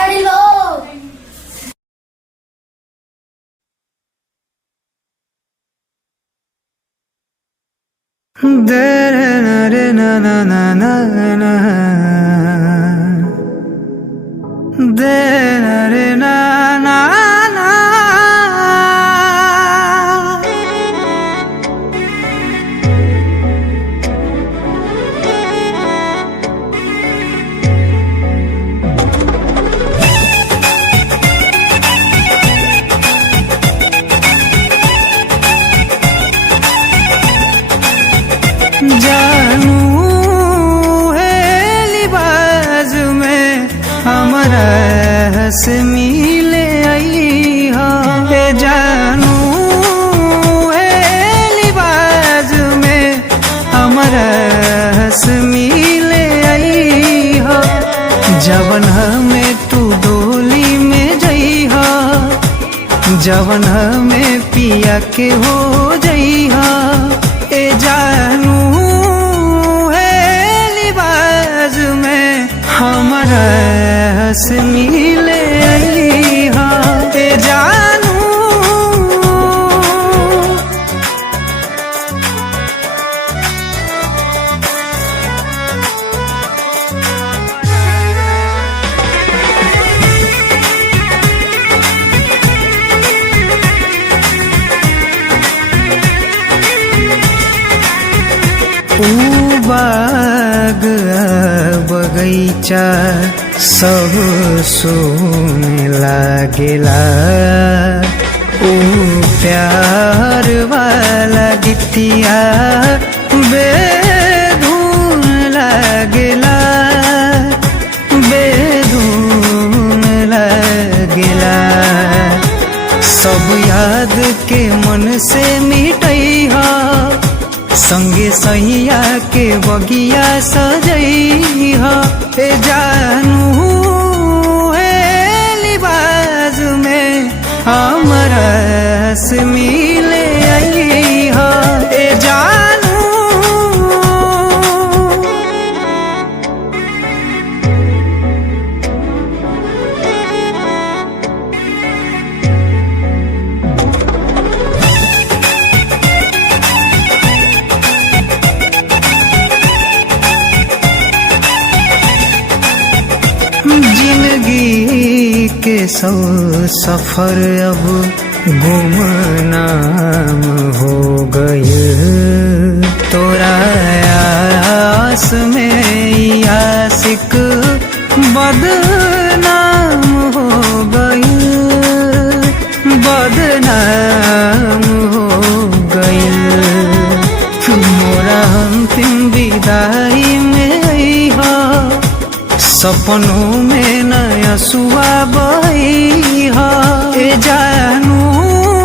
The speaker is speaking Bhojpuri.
चढ़िलो दे ना रे ना ना ना ना ना दे ना रे ना ना ना जानू है लिबाज में हमारा हंस मिले आई हो जानू है लिबाज में हमारा हंस मिले आई हो जवन हमें तू डोली में जई हो जवन हमें पिया के हो जई हो ए जानू हमारा हंस मिले आई हाँ ते जानू बाग बगैचा सब सोने लागेला ओ प्यार वाला गीतिया बेधुन लागेला बेधुन लागेला सब याद के मन से मिटैहा संगे सहिया के बगिया सजई हो ए जानू है लिबाज में हमारा हंस मिले आई हो ए जानू जिंदगी के सौ सफर अब गुमनाम हो गए तोरा आस में आशिक बदनाम हो गए बदनाम हो गए मोरा अंतिम विदाई में आई हो सपनों में नया सुआ बही हो ए जानू